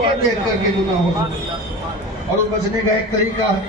ये देख करके गुनाह हो। और बचने का एक तरीका है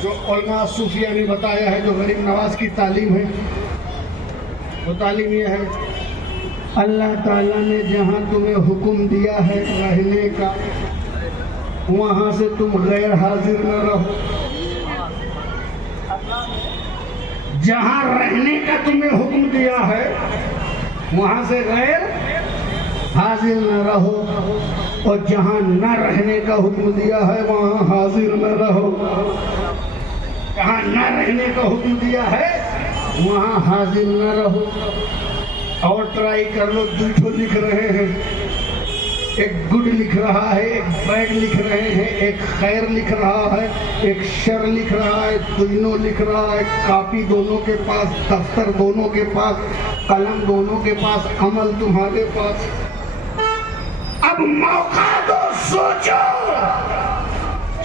जो उलमा सूफिया ने बताया है, जो गरीब नवाज की तालीम है, वो तालीम ये है, अल्लाह ताला ने जहाँ तुम्हें हुक्म दिया है रहने का, वहाँ से तुम गैर हाजिर न रहो। जहाँ रहने का तुम्हें हुक्म दिया है वहाँ से गैर हाजिर न रहो, और जहाँ न रहने का हुक्म दिया है वहाँ हाजिर न रहो। जहाँ न रहने का हुक्म दिया है वहाँ हाजिर न रहो। और ट्राई कर लो, दूठो लिख रहे हैं, एक गुड लिख रहा है, एक बैड लिख रहे हैं, एक खैर लिख रहा है, एक शर लिख रहा है, तीनों लिख रहा है। कापी दोनों के पास, दफ्तर दोनों के पास, कलम दोनों के पास, अमल तुम्हारे पास। अब मौका दो, सोचो।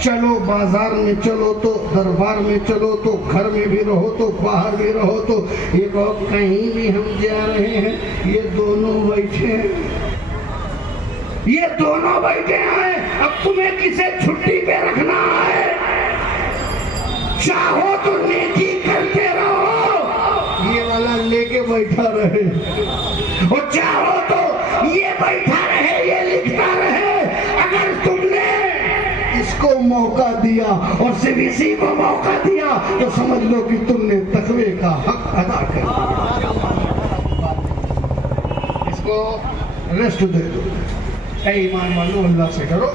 चलो बाजार में, चलो तो दरबार में, चलो तो घर में भी रहो तो बाहर भी रहो तो ये कहो कहीं भी हम जा रहे हैं, ये दोनों बैठे हैं, ये दोनों बैठे हैं। अब तुम्हें किसे छुट्टी पे रखना है? चाहो तो नेकी करते रहो, ये वाला लेके बैठा रहे, और चाहो तो ये बैठा रहे, ये लिखता रहे। अगर तुमने इसको मौका दिया और सिर्फ इसी को मौका दिया तो समझ लो कि तुमने तकवे का हक अदा कर दिया। इसको रेस्ट दे दो। ऐ ईमान वालों, अल्लाह से करो।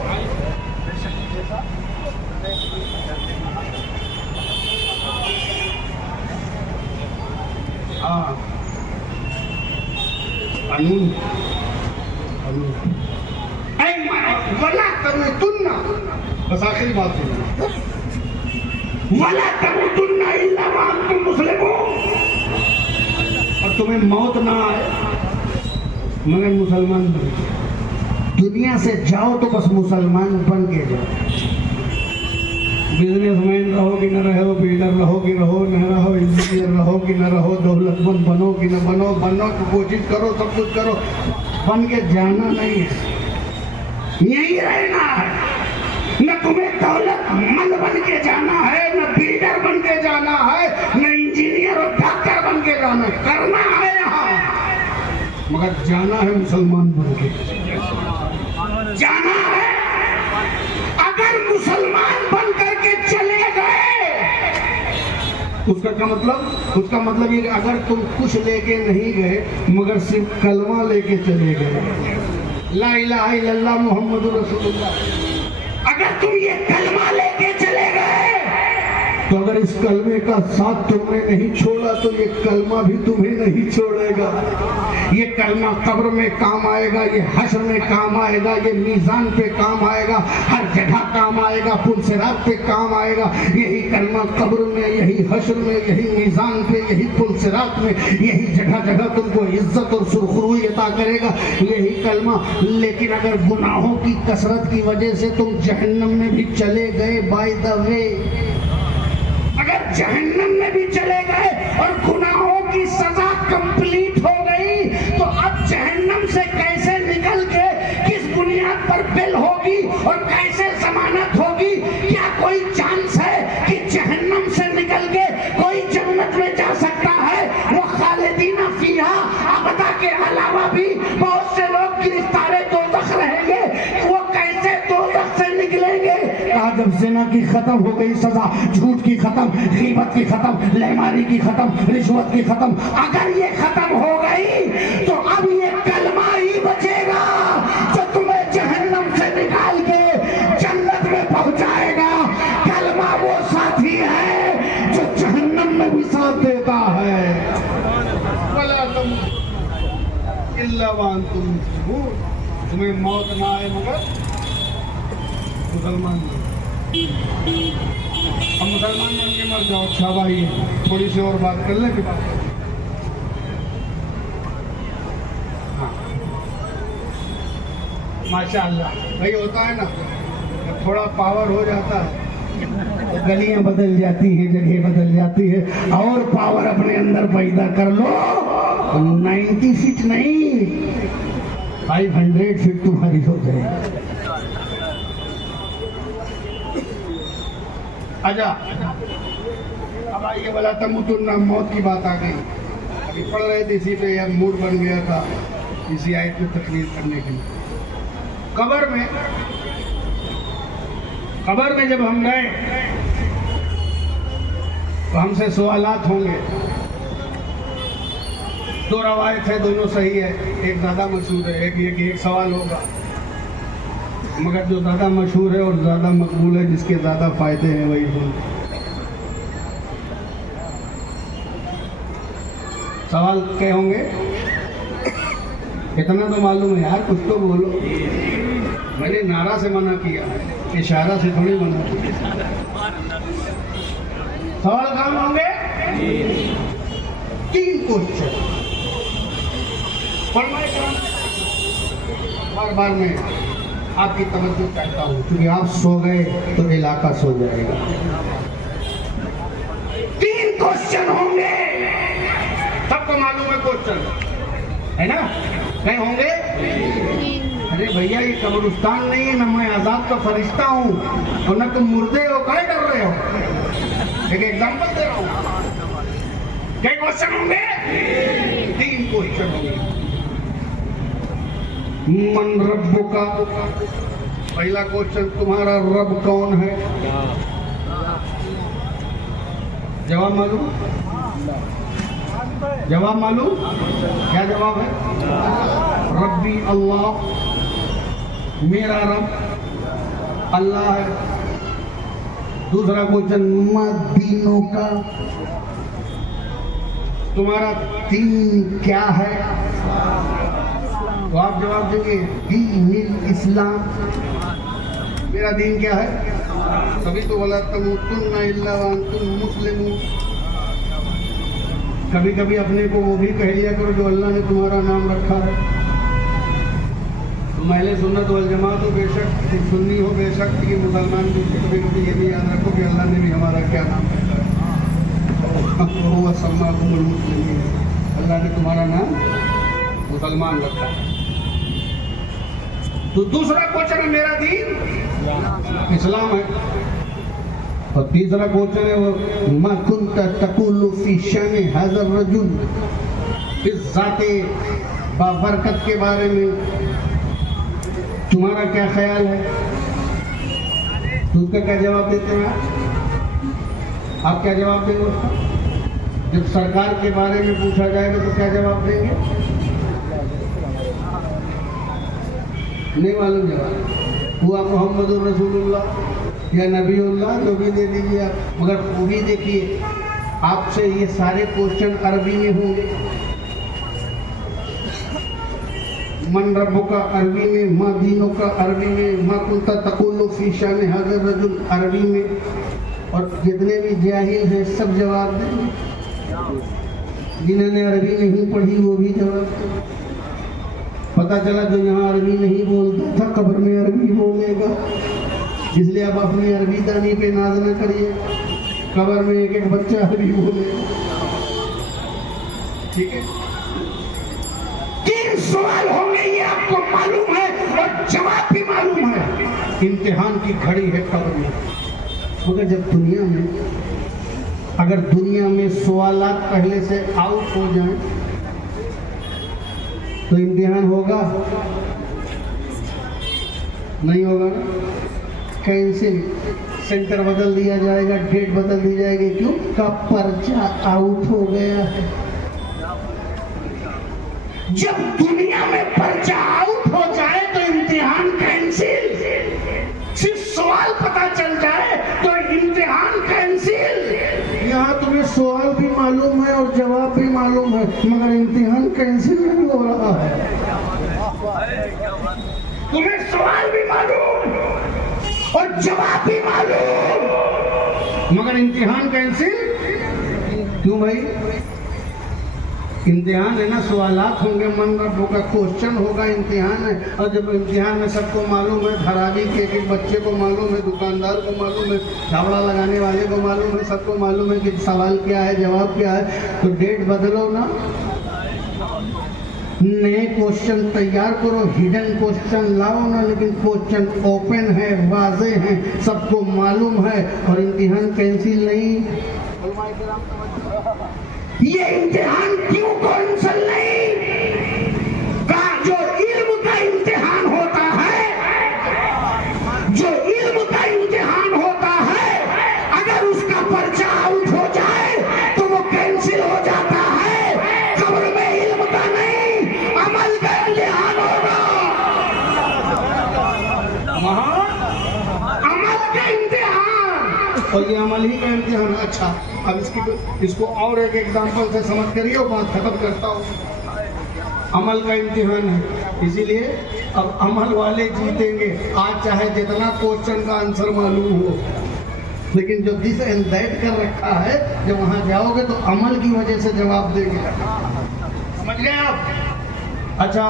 कानून वला तमुतुन्ना, बस आखिरी बात सुनो, वला तमुतुन्ना इल्ला व अंतुम मुस्लिमून। और तुम्हें मौत ना आए मगर मुसलमान बन के। दुनिया से जाओ तो बस मुसलमान बन के जाओ। बिजनेसमैन रहो कि न रहो, बिल्डर रहो कि रहो न रहो, इंजीनियर रहो कि न रहो, दौलतमंद बनो कि न बनो, बनो की कोशिश करो, सब कुछ करो, बन के जाना नहीं है, यही रहना है। न तुम्हें दौलतमंद बन के जाना है, न बिल्डर बन के जाना है, न इंजीनियर और डॉक्टर बन के जाना है। करना है यहाँ, मगर जाना है मुसलमान बन के जाना है। अगर मुसलमान बन करके चले गए, उसका क्या मतलब? उसका मतलब ये, अगर तुम कुछ लेके नहीं गए मगर सिर्फ कलमा लेके चले गए, ला इलाहा इल्लल्लाह मुहम्मदुर रसूलुल्लाह, अगर तुम ये कलमा लेके चले गए तो अगर इस कलमे का साथ तुमने नहीं छोड़ा तो ये कलमा भी तुम्हें नहीं छोड़ेगा। ये कलमा कब्र में काम आएगा, ये हश्र में काम आएगा, ये मीज़ान पे काम आएगा, हर जगह काम आएगा, पुलसिरात पे काम आएगा। यही कलमा कब्र में, यही हश्र में, यही मीज़ान पे, यही पुलसिरात में, यही जगह जगह तुमको इज्जत और सुरखरुई अता करेगा, यही कलमा। लेकिन अगर गुनाहों की कसरत की वजह से तुम जहन्नम में भी चले गए, बाय द वे, अगर जहन्नम में भी चले गए और गुनाहों की सजा कंप्लीट हो गई, तो अब जहन्नम से कैसे निकल के किस बुनियाद पर बिल होगी और कैसे जमानत होगी? क्या कोई चांस है कि जहन्नम से निकल के कोई जन्नत में जा सकता है? वो खालिदीना फीहा अबदा के अलावा भी बहुत से लोग गिरफ्तारे दोज़ख रहेंगे, वो कैसे दोज़ख से निकलेंगे? जब ज़िना की खत्म हो गई सजा, झूठ की खत्म, गीबत की खत्म, लेमारी की खत्म, रिश्वत की खत्म, अगर ये खत्म हो गई तो अब ये कलमा ही बचेगा जो तुम्हें जहन्नम से निकाल के जन्नत में पहुंचाएगा। कलमा वो साथी है जो जहन्नम में भी साथ देता है। वला तमुतुन्ना इल्ला व अंतुम मुस्लिमून, तुम्हें मौत ना आए मगर मुसलमान बन। अब मुसलमान बन के मर जाओ, अच्छा भाई, थोड़ी सी और बात कर ले के बाद। हाँ, माशाअल्लाह भाई, होता है ना, थोड़ा पावर हो जाता है तो गलियां बदल जाती है, जगह बदल जाती है, और पावर अपने अंदर पैदा कर लो। 96 नहीं, 500 फिर तुम्हारी हो जाएगी। अच्छा, अब आइए बोला तमुतुन्ना, मौत की बात आ गई। अभी पढ़ रहे थे इसी पे, यार मूड बन गया था इसी आयत में तकरीर करने के लिए। कब्र में जब हम गए तो हमसे सवालात होंगे। दो रवायत है, दोनों सही है, एक ज़्यादा मशहूर है, एक सवाल होगा, मगर जो ज़्यादा मशहूर है और ज़्यादा मकबूल है, जिसके ज़्यादा फायदे हैं वही बोल। सवाल क्या होंगे? इतना तो मालूम है यार, कुछ तो बोलो। मैंने नारा से मना किया है, इशारा से थोड़ी मना किया। सवाल कहाँ होंगे? 3 क्वेश्चन। बार बार मैं आपकी तवज्जो चाहता हूँ, क्योंकि आप सो गए तो इलाका सो जाएगा। 3 क्वेश्चन होंगे, सबको मालूम है क्वेश्चन, है ना? नहीं होंगे? अरे भैया, ये कब्रिस्तान नहीं है ना, मैं आजाद का फरिश्ता हूँ, और ना तुम मुर्दे हो, काहे डर रहे हो? एक एग्जाम्पल दे रहा हूँ। क्या क्वेश्चन होंगे? 3 क्वेश्चन होंगे। मन रब्बु का, पहला क्वेश्चन, तुम्हारा रब कौन है? जवाब मालूम? जवाब मालूम? क्या जवाब है? रब्बी अल्लाह, मेरा रब अल्लाह है। दूसरा क्वेश्चन, दीनों का, तुम्हारा दीन क्या है? तो आप जवाब देंगे दीन इस्लाम, मेरा दीन क्या है? तभी तो बोला तमुतुन्ना इल्ला व अंतुम मुस्लिमून। कभी कभी अपने को वो भी कह लिया करो जो अल्लाह ने तुम्हारा नाम रखा है। तुम अहले सुन्नत वल जमात हो बेशक, सुन्नी हो बेशक, कि मुसलमान भी, कभी कभी ये भी याद रखो कि अल्लाह ने भी हमारा क्या नाम रखा है। वो सम्माकुमुल मुस्लिमीन, अल्लाह ने तुम्हारा नाम मुसलमान रखा है। तो दूसरा क्वेश्चन है, मेरा दीन इस्लाम है। और तीसरा क्वेश्चन है वो, मा कुंता तकुलु फी शान हाज़र रजुल, इस ज़ाते बाबरकत के बारे में तुम्हारा क्या ख्याल है? तो उसका क्या जवाब देते हैं आप क्या जवाब देंगे उसका? जब सरकार के बारे में पूछा जाएगा तो क्या जवाब देंगे? नहीं मालूम जवाब। हुआ मोहम्मद रसूलुल्लाह या नबीउल्लाह, जो भी दे दीजिए आप, मगर वो भी देखिए आपसे ये सारे क्वेश्चन अरबी में होंगे। मन रब्बु का अरबी में, मा दीनों का अरबी में, मा कुंता तकुलु फी शान हाज़र रजुल अरबी में, और जितने भी जाहिल हैं सब जवाब देंगे। जिन्होंने अरबी नहीं पढ़ी वो भी जवाब देंगे। पता चला जो यहाँ अरबी नहीं बोलता था कब्र में अरबी बोलेगा, इसलिए अब अपनी अरबी दानी पे नाज न करिए, कब्र में एक एक बच्चा अरबी बोलेगा। ठीक है? 3 सवाल होंगे, ये आपको मालूम है, और जवाब भी मालूम है। इम्तिहान की घड़ी है कब्र में। मगर जब दुनिया में, अगर दुनिया में सवालात पहले से आउट हो जाए तो इम्तिहान होगा? नहीं होगा ना? कैंसिल, सेंटर बदल दिया जाएगा, डेट बदल दी जाएगी। क्यों? का पर्चा आउट हो गया है। जब दुनिया में पर्चा आउट हो जाए तो इम्तिहान कैंसिल, सिर्फ सवाल पता चल जाए तो इम्तिहान कैंसिल। यहाँ तुम्हें सवाल भी मालूम है और जवाब भी मालूम है, मगर इम्तिहान कैंसिल नहीं हो रहा है। तुम्हें सवाल भी मालूम और जवाब भी मालूम, मगर इम्तिहान कैंसिल क्यों भाई? इम्तिहान है ना, सवालात होंगे, मन रब्बों का क्वेश्चन होगा, इम्तिहान है। और जब इम्तिहान में सबको मालूम है, धरावी के एक बच्चे को मालूम है, दुकानदार को मालूम है, झावड़ा लगाने वाले को मालूम है, सबको मालूम है कि सवाल क्या है, जवाब क्या है, तो डेट बदलो ना। नए क्वेश्चन तैयार करो, हिडन क्वेश्चन लाओ ना, लेकिन क्वेश्चन ओपन है, वाजे हैं, सबको मालूम है, और इम्तिहान कैंसिल नहीं। ये इम्तिहान क्यों कैंसिल नहीं? का जो इल्म का इम्तिहान होता है, जो इल्म का इम्तिहान होता है, अगर उसका पर्चा आउट हो जाए तो वो कैंसिल हो जाता है। कब्र में इल्म का नहीं, अमल का इम्तिहान होगा। वहां अमल का इम्तिहान, और ये अमल ही का इम्तिहान। अच्छा, अब इसको और एक एग्जांपल से समझ करिए, बात खत्म करता हूँ। अमल का इम्तिहान है, इसीलिए अब अमल वाले जीतेंगे। आज चाहे जितना क्वेश्चन का आंसर मालूम हो, लेकिन जो दिस एंड दैट कर रखा है, जब वहां जाओगे तो अमल की वजह से जवाब देंगे। समझ गए आप? अच्छा,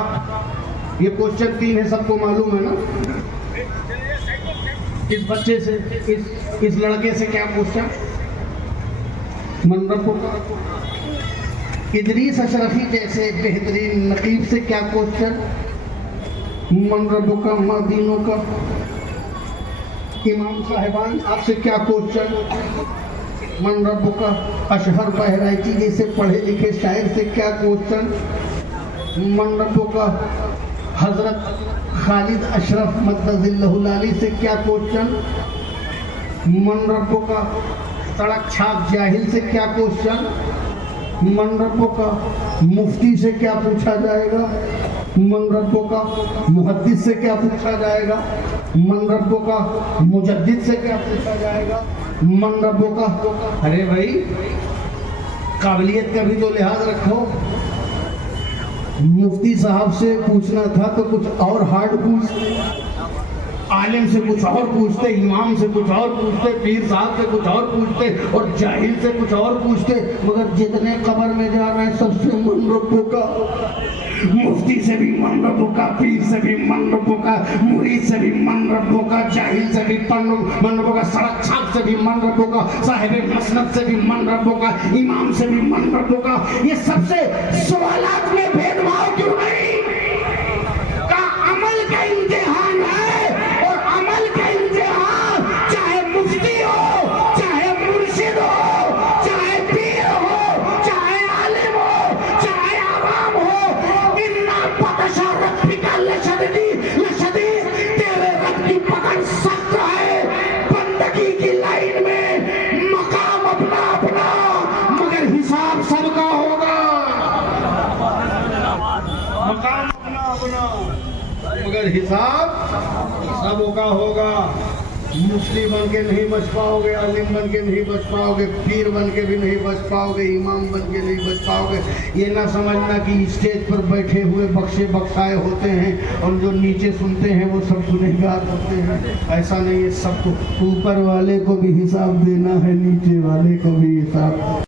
ये क्वेश्चन 3 है, सबको मालूम है ना? इस बच्चे से, इस लड़के से क्या क्वेश्चन? मन रब्बो का। इदरीस अशरफी जैसे बेहतरीन नकीब से क्या क्वेश्चन? मन रब्बो का, मदीनों का। इमाम साहिबान आपसे क्या क्वेश्चन? मन रब्बो का। अशहर बहराइची जैसे पढ़े लिखे शायर से क्या क्वेश्चन? मन रब्बो का। हजरत खालिद अशरफ मद्दजिल्लहुल आली से क्या क्वेश्चन? मन रब्बो का। सड़क छाप जाहिल से क्या क्वेश्चन? मन रब्बो का। मुफ्ती से क्या पूछा जाएगा? मन रब्बो का। मुहद्दिस से क्या पूछा जाएगा? मन रब्बो का। मुजद्दिद से क्या पूछा जाएगा? मन रब्बो का। अरे भाई, काबिलियत का भी तो लिहाज रखो। मुफ्ती साहब से पूछना था तो कुछ और हार्ड पूछते, आलिम से कुछ और पूछते, इमाम से कुछ और पूछते, पीर साहब से कुछ और पूछते, और जाहिल से कुछ और पूछते। मगर जितने कब्र में जा रहे हैं सबसे मन रब्बो का। मुफ्ती से भी मन रब्बो का, पीर से भी मन रब्बो का, मुरीद से भी मन रब्बो का, जाहिल से भी मन रब्बो का, सड़क छाप से भी मन रब्बो का, साहिब मसनद से भी मन रब्बो का, इमाम से भी मन रब्बो का। ये सबसे सवालात में भेदभाव क्यों नहीं? का अमल का इम्तिहान है, और अमल का इम्तिहान चाहे मुफ्ती हो, चाहे मुर्शिद हो, चाहे पीर हो, चाहे आलिम हो, चाहे आवाम हो। इन्ना बतशा रब्बिका लशदीद, तेरे रब की पकड़ सख्त है। बंदगी की लाइन में मकाम अपना अपना, मगर हिसाब सबका होगा। मकाम अपना अपना, मगर हिसाब सबका होगा। मुफ्ती बन के नहीं बच पाओगे, आलिम बन के नहीं बच पाओगे, पीर बन के भी नहीं बच पाओगे, इमाम बन के नहीं बच पाओगे। ये ना समझना कि स्टेज पर बैठे हुए बख्शे बख्शाए होते हैं और जो नीचे सुनते हैं वो सब गुनहगार होते हैं। ऐसा नहीं है, सबको ऊपर वाले को भी हिसाब देना है, नीचे वाले को भी हिसाब।